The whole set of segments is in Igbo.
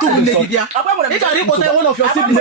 to Negidia. It's a report one of your siblings.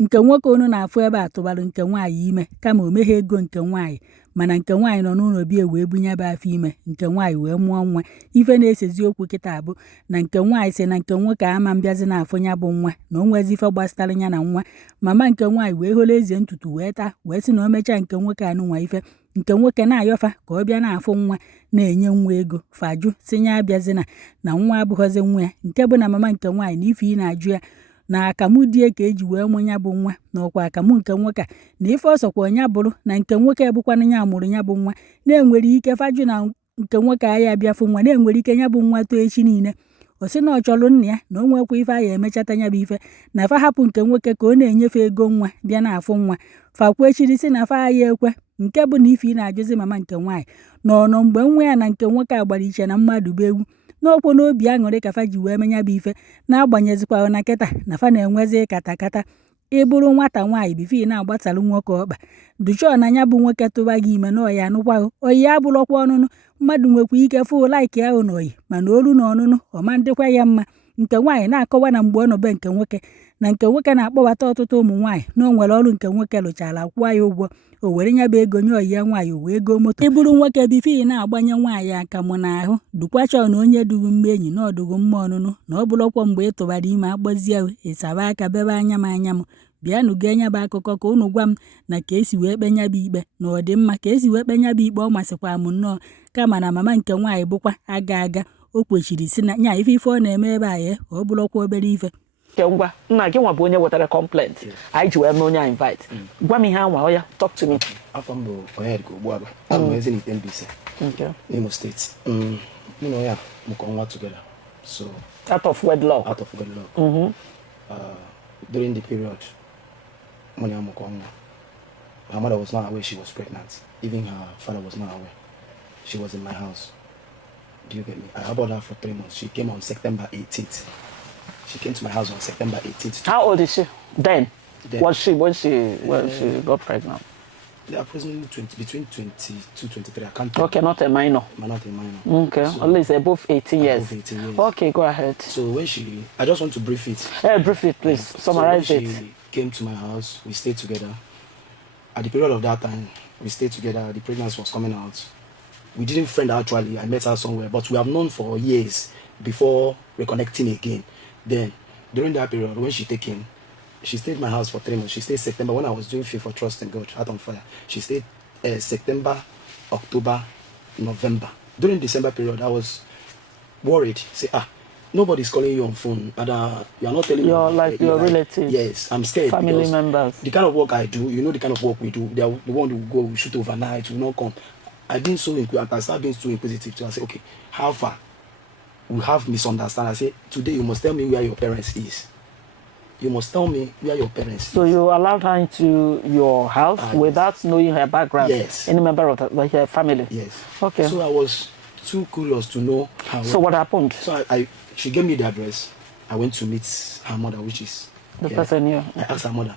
Nke nwoke unu na-afụ ebe atụbalụ nke nwaanyị ime kama o meghe ego nke nwaanyị mana nke nwaanyị nọ n'ụlọ bi wee bunye be afọ ime nke nwaanyị wee mụọ nwa ife na-esezi okwu kịta abụ na nke nwaanyị sị na nke nwoke ama mbịazi na-afụ ya bụ nwa na onwezi ife gbasatara ya na nwa mama nke nwaanyị wee hole eze ntutu wee taa wee sị na o mechaa nke nwoke anụnwa ife nke nwoke na-ayọfa ka ọ bịa na-afụ nwa na-enye nwa ego faju si ya abịazina na nwa abụghọzi nwa ya nke bụ na mama nke nwaanyị na ife ị na-ajụ ya na akamụ die ka eji wee mụ ya bụ nwa na ọkwa akamụ nke nwoke na ife ọsọkwa onye bụrụ na nke nwoke ebụkwana ya mụrụ ya bụ nwa na-enwere ike faju na nke nwoke aya bịafụ nwa na-enwere ike ya bụ nwa too echi niile o sị na ọ chọrọ nna ya na o nwekwa ife aya emechata ya bụ ife na fa hapụ nke nwoke ka ọ na-enyefe ego nwa bịa na-afụ nwa fakwechiri si na fa aya ekwe nke bụ na ife ị na-ajụzi mama nke nwaanyị nọ mgbe nwa ya na nke nwoke agbara iche na mmadụ bụ egwu n'okwu n'obi aṅụrị ka fa ji wee menya bụ ife na-agbanyezikwa na kịta na fa na-enwezi katakata ịbụrụ nwata nwaanyị bifi na-agbatalụ nwoke ọkpa duchọ na ya bụ nwoke tụba gị ime na ọya anụkwaghị oyi abụrụkwa ọnụnụ mmadụ nwekwa ike fụ laiki ahụ na oyi mana olu na ọnụnụ ọma ndịkwa ya mma nke nwaanyị na-akọwa na mgbe ọ nọbe nke nwoke na nke nwoke na-akpọbata ọtụtụ ụmụ nwaanyị na o nwere ọrụ nke nwoke lụchara akwụwa ya ụgwọ o were nya bụ ego nye oyi ya nwaanyị o wee goo moto ịbụrụ nwoke bifi na-agbanye nwaanyị aka mụ n'ahụ dụkwachọ na onye dugu mma enyi na ọdụgụ mma ọnụnụ na ọ bụrụkwa mgbe ị tụbara ime agbazie ịsaba aka bebe anya m bịanụ gee nya bụ akụkọ ka unu gwa m na ka esi wee kpenya bụ ikpe na ọ dị mma ka esi wee kpenya bụ ikpe ọ masịkwa m nnọọ kama na mama nke nwaanyị bụkwa aga o kwechiri si na nya ife ọ na-eme ebe a ya ọ bụrụkwa obere ife ngwa nna gị nwa bụ onye wetara complaint anyị ji wee mee onye invite gwa m ihe anwa ọ ya talk to me afọ m bụ onye dịka Ogbuagụ abụ m ezi n'ite Mbaise n'Imo steeti mụ na ya mụkọ nwa together so out of wedlock during the period when her mother was not aware she was pregnant. Even her father was not aware. She was in my house. Do you get me? I harbored her for 3 months. She came on September 18th. She came to my house on September 18th. How old is she then? Was she when she got pregnant? Yeah, approximately between 22, 23. I can't. Okay, not a minor. Not a minor. Okay, so, at least above 18 years. Above 18 years. Okay, go ahead. So when I just want to brief it. Brief it, please. Summarize it. She came to my house. We stayed together. At the period of that time, we stayed together. The pregnancy was coming out. We didn't friend actually. I met her somewhere, but we have known for years before reconnecting again. Then, during that period, when she came, she stayed in my house for 3 months. She stayed September when I was doing Faith for Trust in God, Heart on Fire. She stayed September, October, November. During December period, I was worried. Say, nobody's calling you on phone, and you're not telling me. You're like your relatives. Yes, I'm scared. Family members. The kind of work I do, you know the kind of work we do. They're the one who go shoot overnight, will not come. I've been so inquisitive. I started being so inquisitive. So I say, okay, how far? We have misunderstanding. I say, today you must tell me where your parents is. You must tell me where your parents is. So you allowed her into your house without knowing her background? Yes. Any member of her family? Yes. Okay. So I was too curious to know how. So what happened? So she gave me the address. I went to meet her mother, which is the person here. I asked her mother,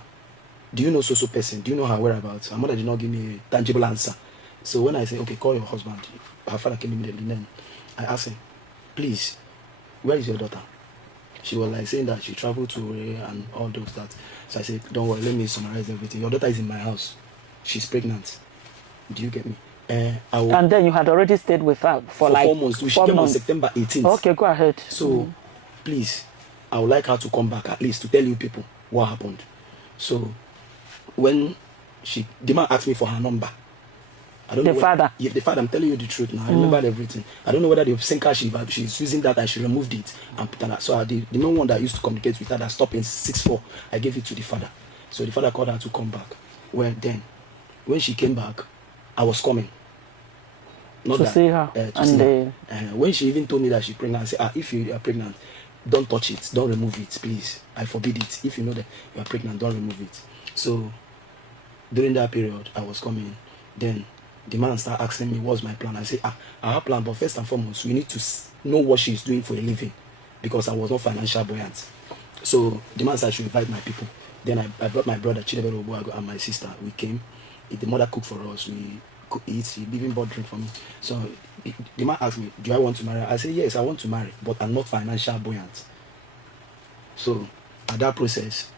do you know so person? Do you know her whereabouts? Her mother did not give me a tangible answer. So when I said, okay, call your husband, her father came immediately. Then I asked him, please, where is your daughter? She was like saying that she traveled to Ure and all those that. So I said, don't worry, let me summarize everything. Your daughter is in my house. She's pregnant. Do you get me? And then you had already stayed with her for like 4 months. She came on September 18th. Okay, go ahead. So, please, I would like her to come back at least to tell you people what happened. So, when the man asked me for her number. I don't know father? Yeah, the father, I'm telling you the truth now. I remembered everything. I don't know whether the SIM card she's using that and she removed it and put that. So the main one that used to communicate with her that stopped in 64, I gave it to the father. So the father called her to come back. Well, then, when she came back, I was coming. Not to see her. When she even told me that she's pregnant, I said, if you are pregnant, don't touch it, don't remove it, please. I forbid it. If you know that you are pregnant, don't remove it. So during that period, I was coming. Then the man started asking me what's my plan. I said, I have a plan, but first and foremost, we need to know what she's doing for a living, because I was not financial buoyant. So the man said I should invite my people Then I brought my brother Chidebere Obuago and my sister. We came. The mother cooked for us. We could eat. He even bought drink for me. So the man asked me, do I want to marry? I said, yes, I want to marry, but I'm not financial buoyant. So at that process,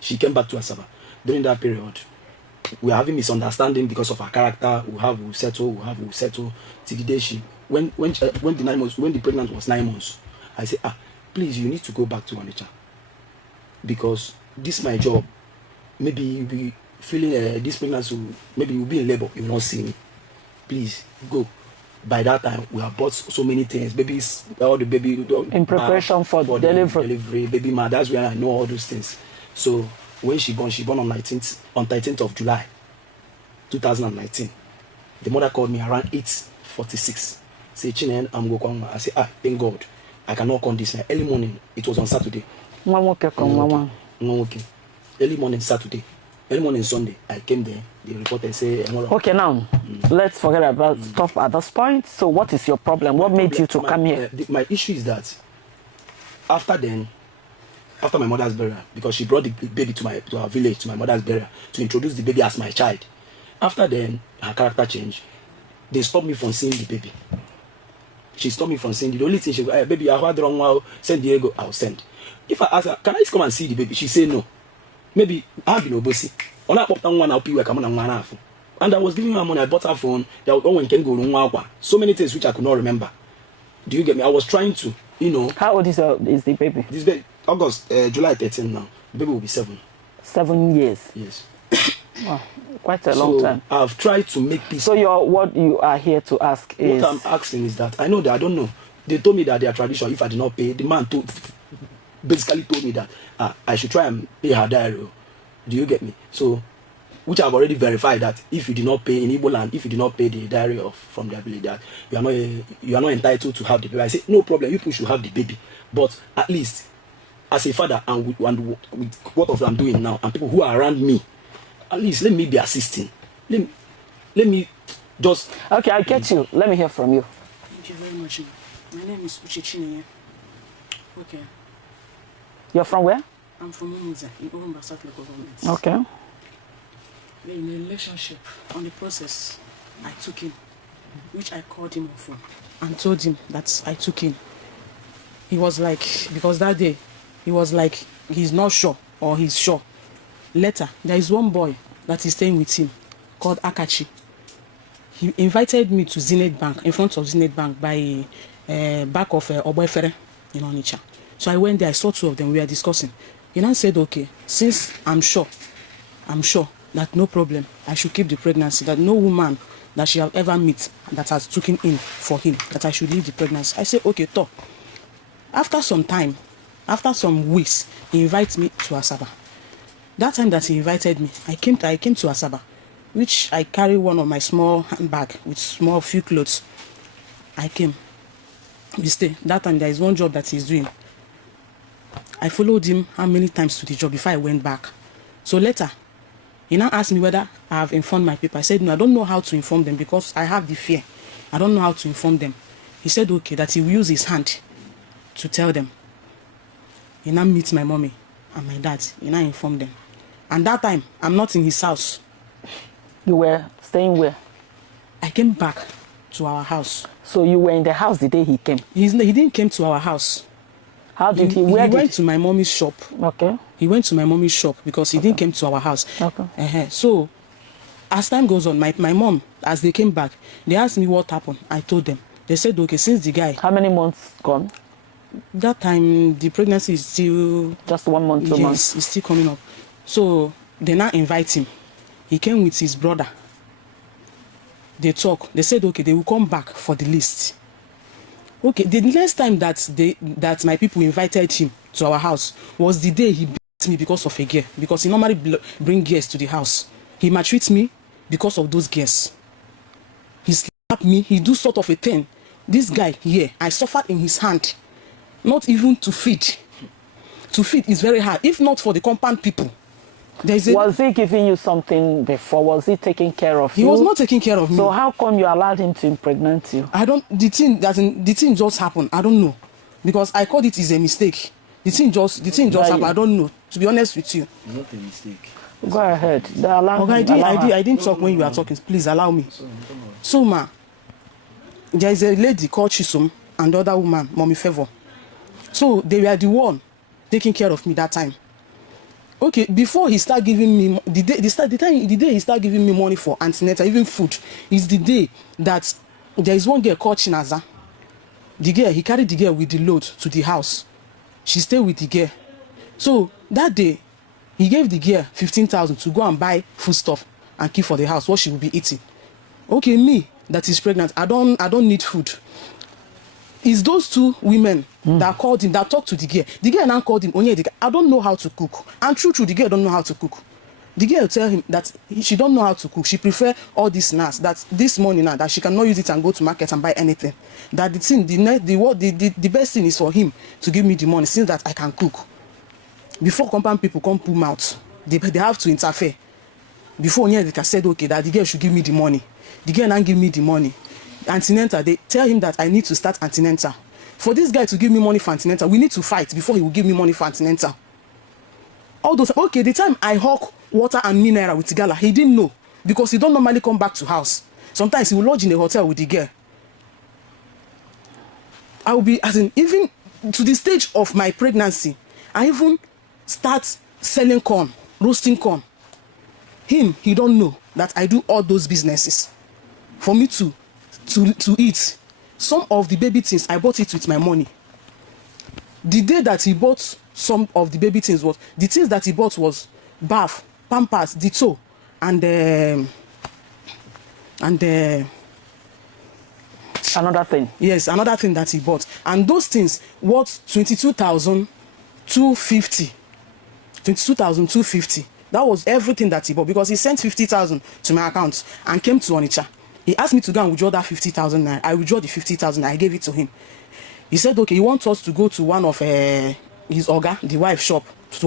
she came back to Asaba. During that period, we are having misunderstanding because of her character. We'll settle. Till the day when the pregnancy was 9 months, I said, please, you need to go back to Onitsha, because this is my job. Maybe you'll be feeling this pregnancy, maybe you'll be in labor, you will not see me. Please go. By that time, we have bought so many things. Babies, all the baby in preparation for delivery. Baby man, that's where I know all those things. So when she born on 13th of July, 2019. The mother called me around 8:46. Say, Chinen, I'm going. I say, thank God, I cannot come this night. Early morning, it was on Saturday. Okay. Early morning Saturday. Early morning Sunday, I came there. The reporter say, okay, now let's forget about stuff at this point. So, what is your problem? What made you to come here? My issue is that after my mother's burial, because she brought the baby to our village, to my mother's burial, to introduce the baby as my child. After then, her character changed. They stopped me from seeing the baby. She stopped me from seeing the only thing she go, baby, I heard wrong. Wow, send Diego, I'll send. If I ask her, can I just come and see the baby? She say no. Maybe I've been obese. On that one, I'll pay work. And I was giving her money. I bought her phone. There was one can go. So many things which I could not remember. Do you get me? I was trying to, How old is the baby? This baby, July 13 now. The baby will be 7. 7 years. Yes. Wow, quite a long time. I've tried to make peace. So what you are here to ask is... What I'm asking is that, I know that I don't know. They told me that their tradition, if I did not pay, the man basically told me that I should try and pay her diary. Do you get me? So, which I've already verified that if you did not pay in Igbo land, if you did not pay the diary from their village, that you are not entitled to have the baby. I say, no problem, you people should have the baby. But at least, as a father, and with what I'm doing now, and people who are around me, at least let me be assisting. Let me just... Okay, I get you. Let me hear from you. Thank you very much. My name is Uche. Okay. You're from where? I'm from Umuza, in Orumba South Local Government. Okay. In a relationship, on the process, I took him, which I called him on phone and told him that I took him. He was like, because that day, he was like, he's not sure or he's sure. Later, there is one boy that is staying with him called Akachi. He invited me to Zenith Bank, in front of Zenith Bank, by back of Oboefere in Onitsha. So I went there, I saw 2 of them, we were discussing. He now said, okay, since I'm sure that no problem, I should keep the pregnancy, that no woman that she have ever met that has taken in for him, that I should leave the pregnancy. I said, okay, Toh. After some time, after some weeks, he invited me to Asaba. That time that he invited me, I came to Asaba, which I carry one of my small handbag with small few clothes. I came. We stay. That time there is one job that he's doing. I followed him how many times to the job before I went back. So later, he now asked me whether I have informed my people. I said, no, I don't know how to inform them because I have the fear. I don't know how to inform them. He said, okay, that he will use his hand to tell them. He now meets my mommy and my dad. He now informed them. And that time, I'm not in his house. You were staying where? I came back to our house. So you were in the house the day he came? He didn't come to our house. How did he? He went to my mommy's shop. Okay. He went to my mommy's shop because he didn't come to our house. Okay. So, as time goes on, my mom, as they came back, they asked me what happened. I told them. They said, okay, since the guy... How many months gone? That time, the pregnancy is still... Just 1 month, 2 months? Yes, it's still coming up. So, they now invite him. He came with his brother. They talk. They said, okay, they will come back for the list. Okay, the next time that my people invited him to our house was the day he beat me because of a girl. Because he normally bring girls to the house. He maltreats me because of those girls. He slapped me. He do sort of a thing. This guy here, I suffered in his hand. Not even to feed. To feed is very hard. If not for the compound people. Was he giving you something before? Was he taking care of you? He was not taking care of me. So how come you allowed him to impregnate you? The thing just happened. I don't know. Because I called it is a mistake. The thing just happened. I don't know. to be honest with you. Not a mistake. Go ahead. Okay, I didn't talk when you were talking. Please allow me. So, ma, there is a lady called Chisum and the other woman, Mommy Favor. So they were the one taking care of me that time. Okay, before he started giving me the day he started giving me money for antenatal, even food, is the day that there is one girl called Chinaza. The girl, he carried the girl with the load to the house. She stayed with the girl. So that day, he gave the girl 15,000 to go and buy foodstuff and keep for the house what she will be eating. Okay, me that is pregnant, I don't need food. It's those two women that called him, that talked to the girl. The girl now called him, Onyedika, I don't know how to cook. And true, the girl don't know how to cook. The girl tell him that she don't know how to cook. She prefer all this snacks. That this money now that she cannot use it and go to market and buy anything. That the thing, the best thing is for him to give me the money since that I can cook. Before compound people come pull out, they have to interfere. Before Onyedika said okay that the girl should give me the money. The girl now give me the money. Antenatal, they tell him that I need to start antenatal. For this guy to give me money for antenatal, we need to fight before he will give me money for antenatal. All those, okay, the time I hawk water and mineral with Gala, he didn't know because he don't normally come back to house. Sometimes he will lodge in a hotel with the girl. I will be, as in, even to the stage of my pregnancy, I even start selling corn, roasting corn. He don't know that I do all those businesses for me to eat. Some of the baby things, I bought it with my money. The day that he bought some of the baby things was, the things that he bought was bath, Pampers, Ditto, and another thing. Yes, another thing that he bought. And those things worth 22,250. 22,250. That was everything that he bought because he sent 50,000 to my account and came to Onitsha. He asked me to go and withdraw that 50,000 naira. I withdrew the 50,000. I gave it to him. He said, okay, he wants us to go to one of his Oga, the wife shop,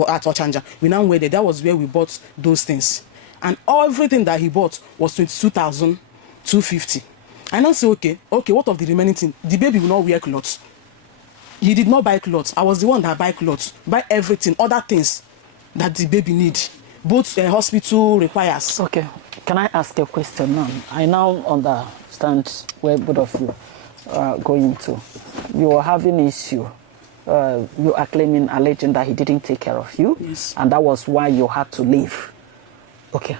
at Ochanja. We now went there. That was where we bought those things. And everything that he bought was 22,250. I now say, okay, what of the remaining thing? The baby will not wear clothes. He did not buy clothes. I was the one that buy clothes, buy everything, other things that the baby need. Both hospital requires. Okay. Can I ask a question now? I now understand where both of you are going to. You are having issue. You are alleging that he didn't take care of you. Yes. And that was why you had to leave. Okay.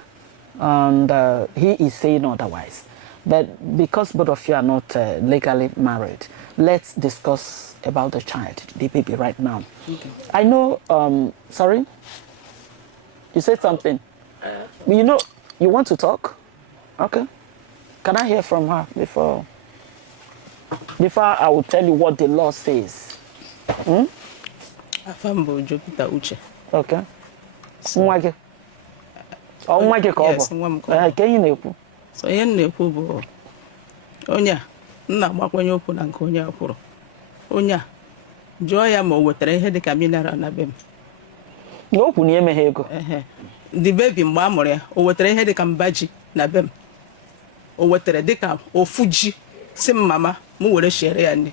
And he is saying otherwise. But because both of you are not legally married, let's discuss about the child, the baby right now. Okay. I know, sorry? You said something. You know, you want to talk? Okay. Can I hear from her before I will tell you what the law says? Afambo Jupiter Uche. Okay. Nwage. Oh, nwage ko Yes, obo. Can you know? So ihe na-ekwu bụ onye a nna agbakwanye okwu na nke onye a kwuru. Onye a jụọ ya ma o wetara ihe dịka mineral na be m. N'okwu na emeghe ego. The baby mgbe a mụrụ ya o wetara ihe dịka mba ji na be m. O wetara dịka ofu ji si m mama m were shere ya nne.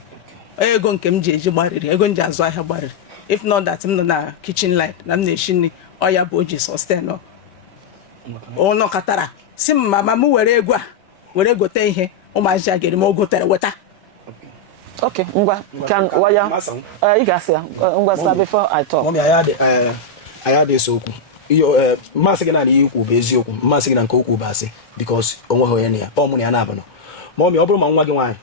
Ego nke m ji eji gbarịrị, ego m ji azụ ahịa gbarịrị. If not that m nọ na kitchen line na m na-eshi nri ọ ya bụ o ji sustain ọ. O nọkọtara si m mama m were ego a were gote ihe ụmụazị a ga-eri m o gotere weta. Okay, ngwa can waya you guys here ngwa start before I talk. Mommy, I had this okwu. Iyo mmasị gị na ikwu bụ eziokwu, mmasị gị na nke okwu bụ asị because onwe ho ya na ya. Ọ mụ na ya na-abano. Mommy, ọ bụrụ ma nwa gị nwaanyị,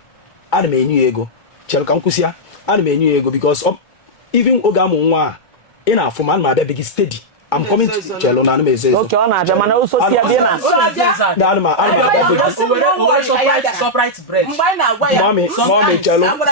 ana m enye ya ego. Chere ka m kwụsịa, ana m enye ya ego because even oge amụ nwa a, ị na-afụ ma ana m abịa big steady. I'm coming to Chelo na no meze. Okay, on abia mana o so si abia na. Da ma Surprise bread. Mommy, Chelo no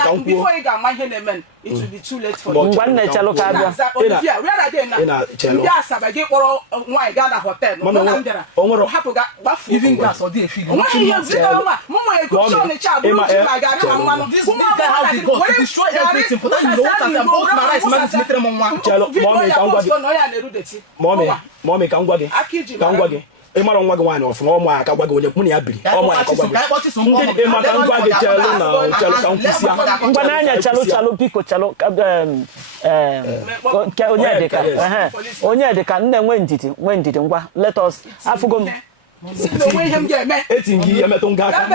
kan kwuo. Before you ga ma ihe na-eme, it will be too late for you. Ngwa nne Chelo ka abia. Olivia, where are they now? Ina Chelo. Ndị asaba gị kpọrọ nwaanyị gaa na hotel. Mama, Na mbịara. onwero Hapụ ga gbafu. Even gas or dey feeling. Nwaanyị ya zita nwa, mụ nwe ego show ni cha buru ji ma ga na mmanụ. This guy how they got to destroy everything. For that you know what I'm both my rights man is making them one. Chelo, mommy ka ngwa gị. No ya na-eru deti. Mommy ka ngwa gị. Ka ngwa gị. Ị mara nwa gị nwaanyị ọfụma ọmụ aka gwa gị onye mụ na ya biri. Ọmụ aka gwa gị. Ndị ị maka ngwa gị Chelo na Chelo ka nkwụsịa. Ngwa na anya Chelo biko Chelo onye dịka nne nwe ndidi ngwa let us afụgo m etingi emetụ nga aka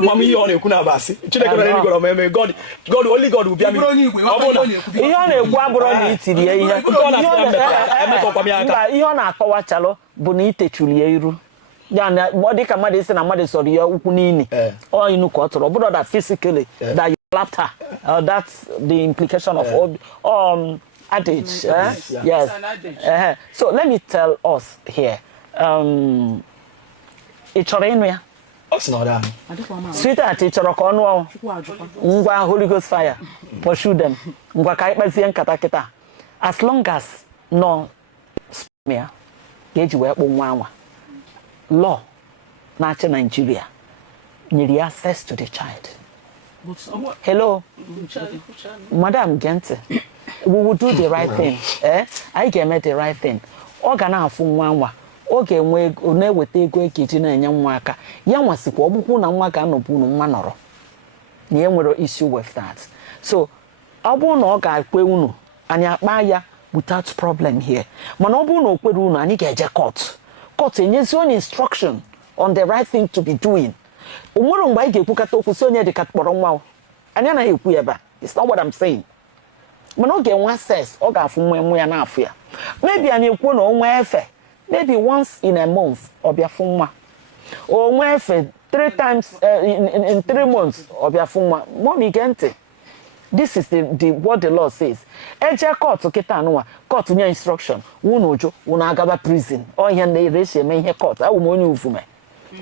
mama ihe ọ na-ekwu na abasị Chineke na eluigwe ma eme God only God will be me ihe ọ na-ekwu abụrụ na itiri ya ihe ihe ọ na-akọwachalụ bụ na itechulie iru ya na ọ dịka mmadụ isi na mmadụ sọrọ ya ukwu n'imi ọ inu ka ọ tụrụ ọ bụrụ that physically that you slapped her that's the implication of adage yes so let me tell us here ị chọrọ ịnụ ya sweetheart ị chọrọ ka ọ nụọ ngwa Holy Ghost fire pursue them ngwa ka anyị kpazie nkata kịta as long as nọ ya ga-eji wee kpụ nwa anwa law na-achị Nigeria nyere ya access to the child. Hello madam Gente, we will do the right thing. I can make the right thing. Ọ ga na-afụ nwa anwa ọ ga-enwe na-eweta ego ekeji na-enye nwa aka ya nwasikwa ọgbụkwụ na nwa ga-anọbụ unu nwa nọrọ na ya nwere issue with that. So ọ bụrụ na ọ ga-ekwe unu anyị akpa ya without problem here, mana ọ bụrụ na o kwere unu anyị ga-eje court enyezi onye instruction on the right thing to be doing. O nwere mgbe anyị ga-ekwukata okwu si onye dịka kpọrọ nwa anyị anaghị ekwu ebe a. It's not what I'm saying. Mana ọ ga-enwe access ọ ga-afụ nwa ya na-afụ ya. Maybe anyị ekwu na onwe efe maybe once in a month ọbịa fụ nwa onwe efe 3 times in 3 months ọbịa fụ nwa. Mommy Gente, this is the what the law says. Eje court kịta anụwa court nye instruction unu ụjụ unu agaba prison ọ ihe na-eresi eme ihe court awụ m onye uvume.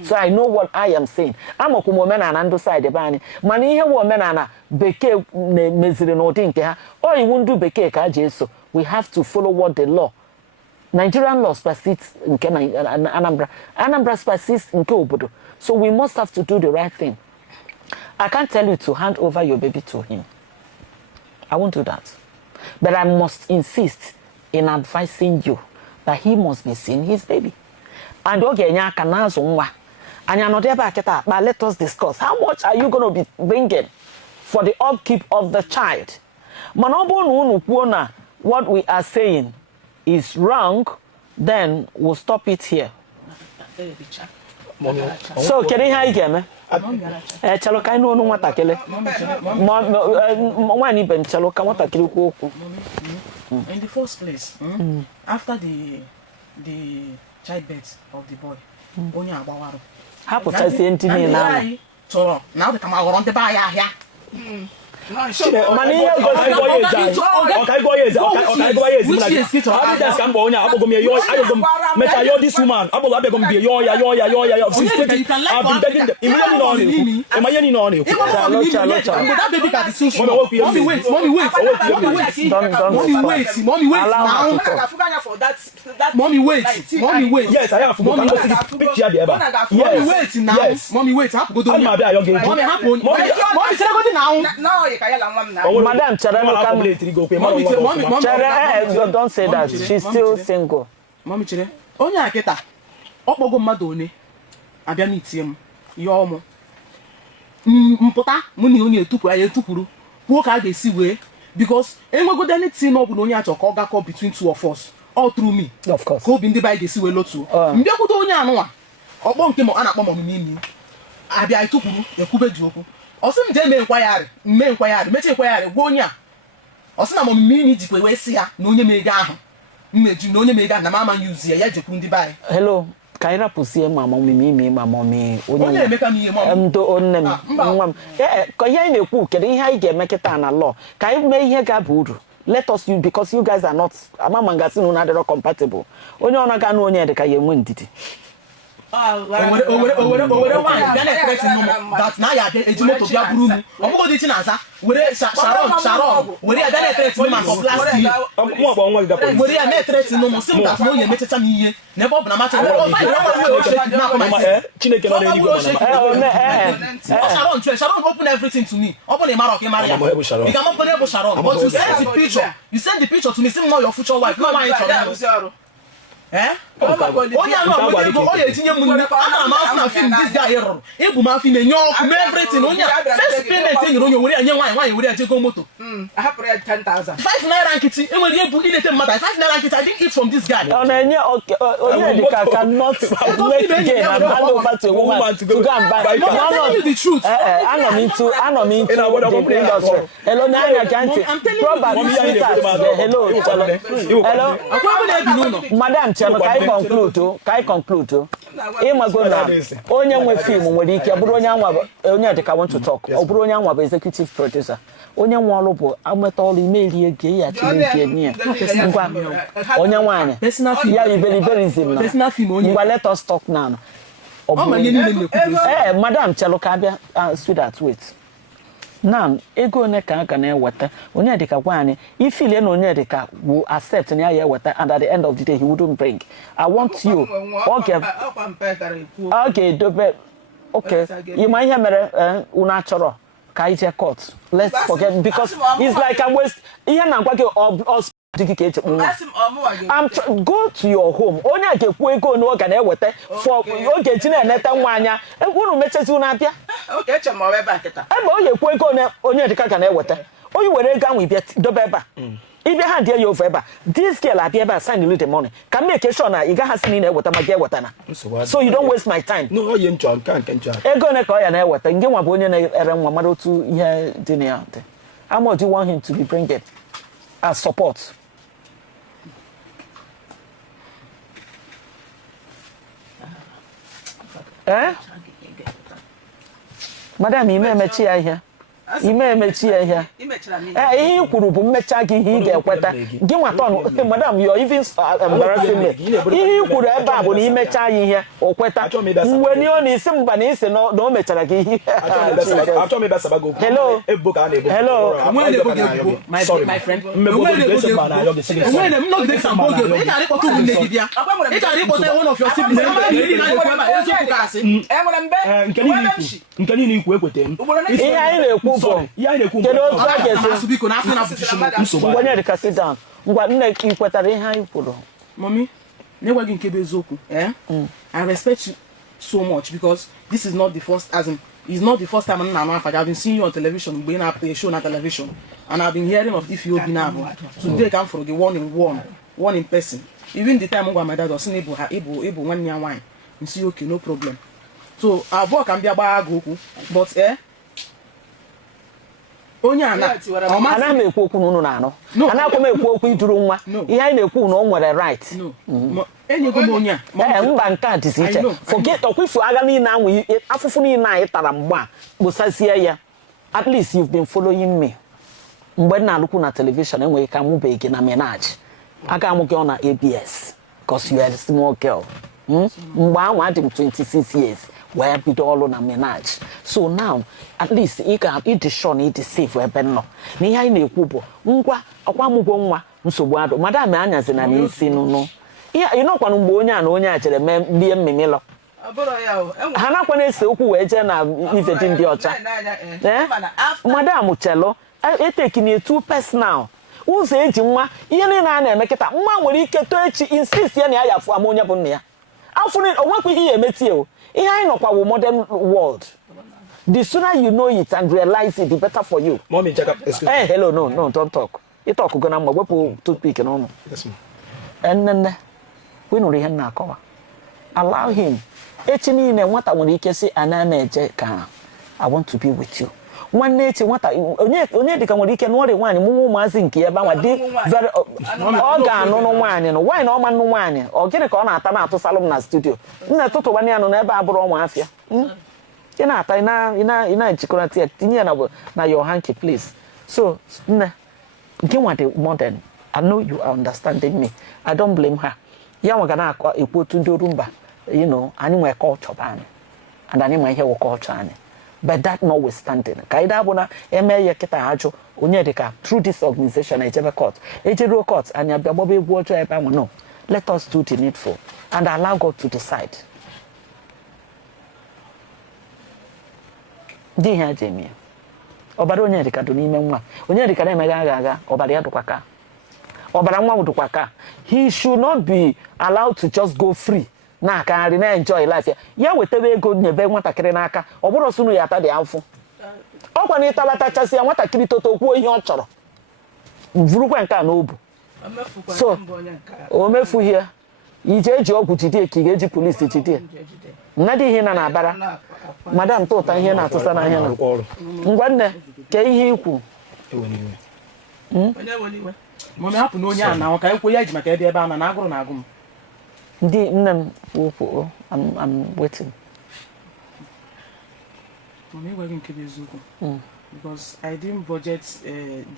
So I know what I am saying. Amakwu m omenala ndụ side ebe anyị mana ihe wụ omenala bekee meziri n'ụdị nke ha ọ iwu ndụ bekee ka a ji eso. We have to follow what the law Nigerian law supersedes nke Anambra supersedes nke obodo. So we must have to do the right thing. I can't tell you to hand over your baby to him. I won't do that. But I must insist in advising you that he must be seeing his baby. And ogenya kanazo nwa. Anya no deba aketa, but let us discuss. How much are you going to be bringing for the upkeep of the child? Manobo no kwona what we are saying is wrong, then we'll stop it here. So can you hear again? Chalo kai no nwata kele. Nwani ben chalo ka nwata kele ku okwu. In the first place, after the childbirth of the boy, onye agbawaro. Hapụta sie ntini na. So now the kama goron de ba ya ahia. Mani ya this woman Mommy wait. Yes, I have mommy picture there. Yes. Mommy wait. Madam Chere, don't say that. She's still single. Mommy Chere, onye aketa. Okpogo mmadu one. Abia meetie m. Yo mo. Mpụta mụ na onye etupu aye etupuru. Kwuo ka a ga-esi wee because enwego anything no bụ onye achọ ka ọ gakọ between two of us. All through me. Of course. Ko bi ndị ba ga-esi wee lotu. Mbiakwute onye anụwa. Ọkpọ nke mo a na-akpọ mom n'imi. Abia etupuru ekwube ji okwu. Osi m je me nkwayari meche nkwayari gwa onye a osi na mom mini jikwe we si ya na onye mega ahụ mmeju na onye mega na mama use ya jekwu ndị bai. Hello, ka ira pusie mama mimi mama mi onye emeka m ihe mom ndo onne m nwa m ka ihe na-ekwu kedu ihe anyị ga-emeketa na law ka anyị mee ihe ga bụ uru. Let us you because you guys are not amama ngasi no na dey compatible. Onye ona ga na onye dị ka ya enwe ndidi. Owere one Ghana threat no that na ya ejimo to bia buru mu omugo di chinaza were Sharon were ya Ghana threat no man of last year mo agba nwa ga were ya na threat no mo sim that no ye mechecha mi iye na bo na matter Chineke no dey go na Sharon open everything to me open a mark Maria you can open able Sharon but you send the picture to me sim not your future wife no mind to onye anụ agwede ego ọ ga-etinye m nne ana m afụ na film this guy rụrụ ebu m afọ ime nye ọkụ mee everything onye first payment e nyere onye were ya nye nwaanyị were ya jego moto I have 10,000. 5 naira nkiti enwere ebu ilete mmadụ 5 naira nkiti I didn't eat from this guy. Onye Onyedika cannot make gain and hand over to a woman to go and buy. No, I'm telling you the truth. I'm into the industry. Hello, Nanya Janti. Probably hello. Madam Chano, can I conclude? Imagona, onye nwe film nwere ike bụrụ onye Onyedika want to talk. Ọ bụrụ onye nwa bụ executive producer. Onye nwa ọrụ bụ ameta ọrụ ime rie ege ya chile nye. Ngwa onye nwanyị. Ya liberalism na. Ngwa let us talk now. Madam Chelo ka bịa sweetheart wait. Now, ego one ka na-eweta Onyedika gwa anyị ifile na Onyedika will accept na ya eweta and at the end of the day he wouldn't bring. I want you. Okay, dobe. Okay. You might hear mere una chọrọ ka ije court. Let's forget because it's like I'm waste. Ihe na ngwa gị go to your home. Onye ga-ekwu ego na oga na-eweta for oge ji na-eneta nwanya. Unu mechezi unu abịa. Okay, chemo ebe akita. Ebe o ga-ekwu ego na Onyedika ga na-eweta. Oyi were ego anwe bịa dobe ebe a. Ibe ha dị ya over ebe a. This girl abịa ebe a sign the money. Ka make sure na ị gaghị asị na eweta ma ga eweta na. So you don't waste my time. No, oye nchọ nke nchọ. Ego ne ka ọ ya na-eweta. Nge nwa bụ onye na-ere nwa mara otu ihe dị na ya. How much do you want him to be bringing as support? Madam, ime emechi ya ihe. Ime emechi ya ihe. Ihe kwuru bụ mmecha gị ihe ị ga-ekweta. Gị nwata ọnụ, madam, you are even embarrassing me. Ihe kwuru ebe a bụ na imecha ya ihe o kweta. Mgbe ni ọ na-isi mba na isi na o mechara gị ihe. Hello. Hello. My friend. Nke niile ikwu ekwete m. Ihe anyị na-ekwu bụ kedu otu a ga-esi Onyedika sit down. Ngwa nne ị kwetara ihe anyị kwuru. Mommy, never gị nke bụ eziokwu. I respect you so much because this is not the first it's not the first time I'm I've been seeing you on television, being up a show on television, and I've been hearing of if you be now. Today come from the one in person. Even the time my dad was saying able 1 year wine. You see, okay, no problem. So our work can be about Goku, but Onya na ana na-ekwu okwu n'unu na-anọ. Ana-akwa m ekwu okwu iduru nwa. Ihe anyị na-ekwu na o nwere right. Enyego m onya. Mba nke a dịzi iche. Forget okwifu agha niile anwụ afụfụ niile anyị tara mgba gbosasie ya. At least you've been following me. Mgbe na-alụkwu na television enweghị ka mụbeghị na menage. Aga amụ gị ọ na ABS because you are a small girl. Mgbe anwụ adị m 26 years. Where be all na menage. So now, at least you can eat the shon, eat the safe where no. Ni hai ne kubo. Ngwa, akwa mugo nwa, nsogbu ado. Madam anya zina ni isi no. You know kwa numbo onya na onya chere me mmelo. Hana kwa na ese okwu wee je na ife dị ndị ọcha. Madam chelo, take ni too personal. Ụzọ eji nwa, ihe niile a na-eme kịta, nwa nwere ike to echi insist ya na ya yafu amonya bụ nne ya. Afụ ni onwekwa ihe emetie o. I know our modern world. The sooner you know it and realize it, the better for you. Mommy, check up. Hey, hello, no, don't talk. You talk, you're gonna go to speak, no. Yes, ma'am. And then we know him now. Allow him. Echini ne what I want to say, and I want to be with you. One nature, what I only the can we can worry one, more mazing here, but very organ, no one, and why no man no one, or get a corner to Salomon studio. No, to 1 year, no never abroad mafia. You know, Chikorati, now your hanky, please. So, give what the modern. I know you are understanding me. I don't blame her. Yamagana, a put to do rumba, you know, anywhere culture ban, and anywhere here culture. But that notwithstanding, Kaida Bona, Emma Yaketa Hajo, Onyedika, through this organization, I ever court, Ejero courts, and your Bobby water, no. Let us do the needful and allow God to decide. Dear Jamie, Obaro Onyedika do Nima, Onyedika Magaga, Obaria do Kwaka, Obaramwa do Kwaka. He should not be allowed to just go free. Na ka na enjoy life ya wetebe ego nyebe nwatakịrị n'aka ọ bụrụ sunu ya ata dị afụ ọ kwa na itabata chasị ya nwatakịrị toto kwuo ihe ọ chọrọ vurukwa nke a n'obu so o mefu ihe ije eji ọgwụ jide ka ị ga-eji polisi jide mmadụ ihe na abara madam tụta ihe na-atụsa na ihe na ngwa nne ke ihe ikwu Mama hapụ na onye a na ka ekwe ya ji maka ebe a na agụrụ na agụ m. Ndị nne m wụpụ I'm waiting. Mama ịgwa gị nke bụ eziokwu. Because I didn't budget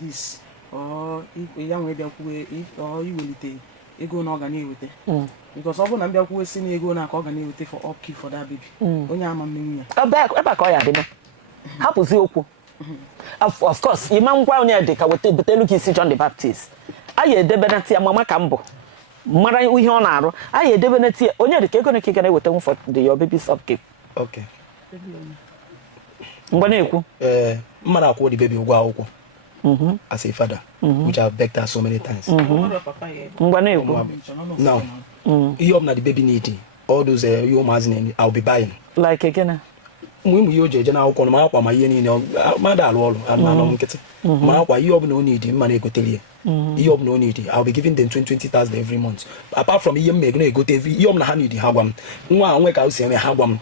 this or ya nwee bịakwuwe or iwelite ego na ọ ga na-ewete. Because ọ bụrụ na m bịakwuwe si na ego na ka ọ ga na-ewete for upkeep for that baby. Onye ama mmenwu ya. Ebe ka ọ ya dị hapụzi okwu. Of course, Imam ngwa onye dị ka butelu ka isi John the Baptist. Ayi edebe na tia mama ka mbọ. Mara ihe ọ na-arụ. Ayi edebe na tia onye dị ka ego na ka ga na-eweta for your baby's upkeep. Okay. Ngwa na-ekwu. Mmadụ akwụọ the baby ụgwọ akwụkwọ. As a father, which I've begged her so many times. Ngwa na-ekwu. Now, ihe ọ bụla the baby need, all those you imagine, I'll be buying. Like again. Mwe yo je na akwụkwọ ma akwa ma ihe niile ma da alụ ọrụ anọ nkịtị ma akwa ihe ọbụla ọ na-edi mma na-egotelie ihe ọbụla ọ na-edi I'll be giving them 20,000 every month apart from ihe mmego na-egote ihe ọbụla ha na-edi ha gwa m nwa nwe ka o si eme ha gwa m.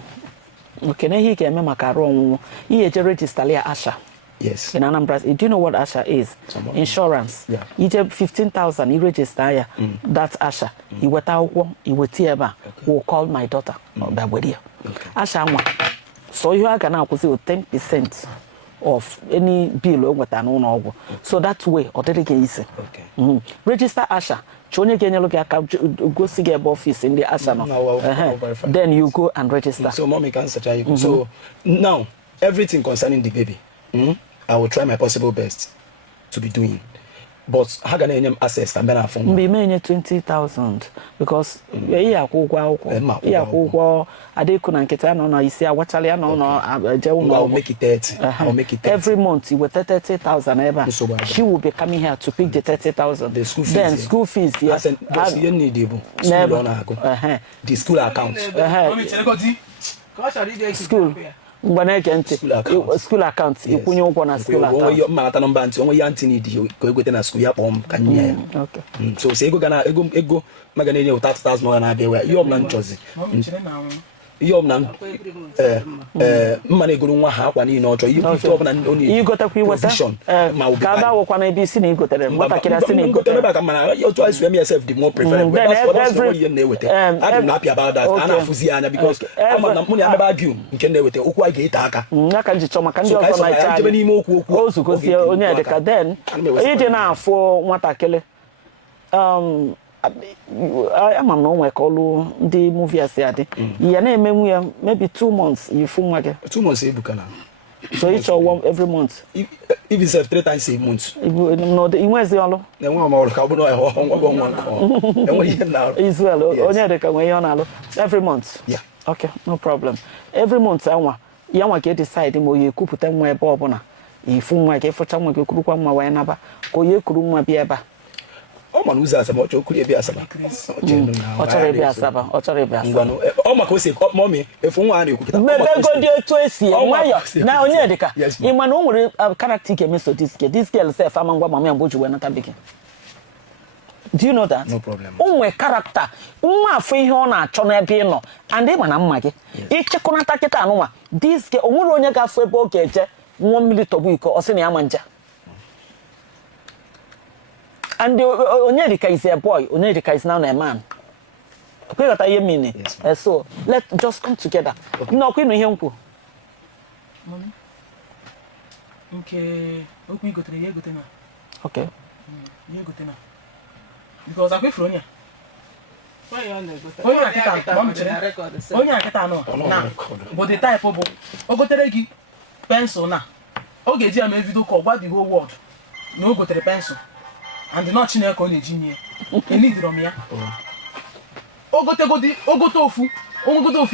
Okay, na ihe ka eme maka arụ ọnwụnwụ ihe eje register ya Asha. Yes. In Anambra, do you know what Asha is? Insurance. Yeah. You get 15,000, you register ya. That's Asha. You weta akwụkwọ, you weta ebe will call my daughter. Okay. Asha nwa. So you are gonna with 10% of any bill with an own. So that way, or dedicate easy. Okay. Register Asha. Chonye kenye look at go see get office in the Asha. Then you go and register. So mommy can say so now everything concerning the baby, I will try my possible best to be doing. But how can I access and then I found be many 20,000 because yeah, I did couldn't get on. You see, I watch I'll make it 30. I'll make it 30. Every month you will 30,000 ever. She will be coming here to pick the 30,000. The school fees. Then school fees, yes. You need the school account. School. School account ikwunye ụgwọ na school account onwe mata nọmba ntị onwe ya ntị need ka egote na school ya kpọm ka nye ya. Okay. So say ego maga na enye 30,000 na abịa ihe ọbụla nchọzi ihe ọbụla mma na egoro nwa ha akwa niile ọ chọrọ ihe ọbụla onye igotekwa iweta ka ada wụkwa na ebe isi na igotere nwatakịrị asị na igotere ka mana otu I swear myself the more preferred but that's what you na-eweta I'm happy about that ana afuzi anya because ama na mụ na ameba argue nke na-eweta okwu a ga-ete aka aka njichọ maka ndị ọzọ na-eche anyị n'ime okwu ozugozie onye dịka then ije na-afụ nwatakịrị ama m na onwe ka ọlụ ndị movie asị adị ya na-emenwu ya maybe 2 months yifu nwa gị 2 months ebukana so each one every month if it's 3 times a month no the inwezi ọlụ enwe m ọrụ ka ọ bụ na nwa nkọ enwe ihe na Israel onye dị ka nwe ihe ọ na-alụ every month. Yeah. Okay, no problem. Every month anwa ya nwa ka decide ma oye kupụta nwa ebe ọbụla ifu nwa ka ịfụcha nwa ka ekurukwa nwa wee naba ka oye kuru nwa bịa ebe a ọ ma n'ụzọ asaba ọ chọrọ okuru ebe asaba ọ chọrọ ebe asaba ọ chọrọ ebe asaba ngwanụ ọ maka o si mọmị efu nwa a na-ekwu kịta mebego dị etu esi nwayọ na onye dịka ịma na o nwere character ike meso this girl self ama ngwa mama ya mgbe o ji wee nata bekee. Do you know that? No problem. O nwere character nwa afọ ihe ọ na-achọ n'ebe ị nọ and ịma na mma gị ịchịkọnata kịta anụnwa this girl o nwere onye ga-afụ ebe ọ ga-eje nwa mmiri tọgbu iko ọ sị na ya ma nja. And Onyedika is a boy, Onyedika is now a man. Okay, what I mean? So let's just come together. No, we know him. Mommy. Okay, we go to the go tena. Okay. You go tena. Because I go from here. Why you on go? Onye akita, mom chere. Onye akita no. Na. But the type of o go tere gi pencil na. O ga-eji am video call gba the whole world. No go tere pencil. And not Chineke on the genius. You need from here. Ogote ofu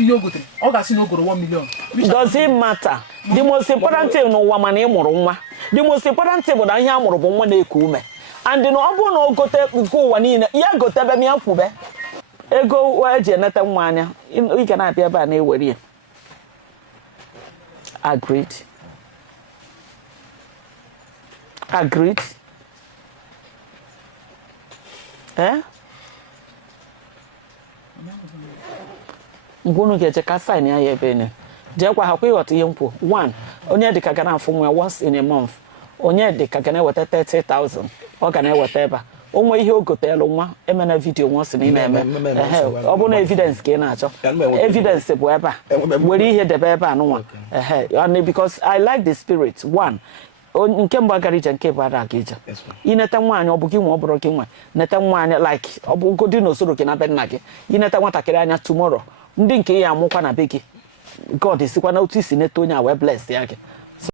yogote. Ogasi no go 1 million. Does it matter? The most important thing no woman e mụrụ nwa. The most important thing bụ na ihe a mụrụ bụ nwa na-eku ume. And no ọ bụ na ogote nke ụwa niile, ya gote be m ya kwube. Ego wa eji eneta nwa anya. Ị ga na-abịa ebe a na-ewere ya. Agreed. Eh? Ngunu geje ka sign ya ebe ni. Je kwa ha kwiyot ihe mpo. 1. Onye dika gana afụ nwa once in a month. Onye dika gana weta 30,000. Ọ gana weta eba. Onwe ihe ogotelu nwa emena video once ni na eme. Ọ bụ na evidence ka ị na-achọ. Evidence bụ ebe a. Were ihe debe ebe a nwa. And because I like the spirit. 1. Nke mba garija nke bara agija. Ineta nwaanyị ọ bụ gị nwa ọ bụrụ gị nwa. Neta nwaanyị like ọ bụ godi no soro gị na be nna gị. Ineta nwatakịrị anya tomorrow. Ndị nke ya amụkwa na be gị. God isikwa na otu isi neta onye a wee bless ya gị.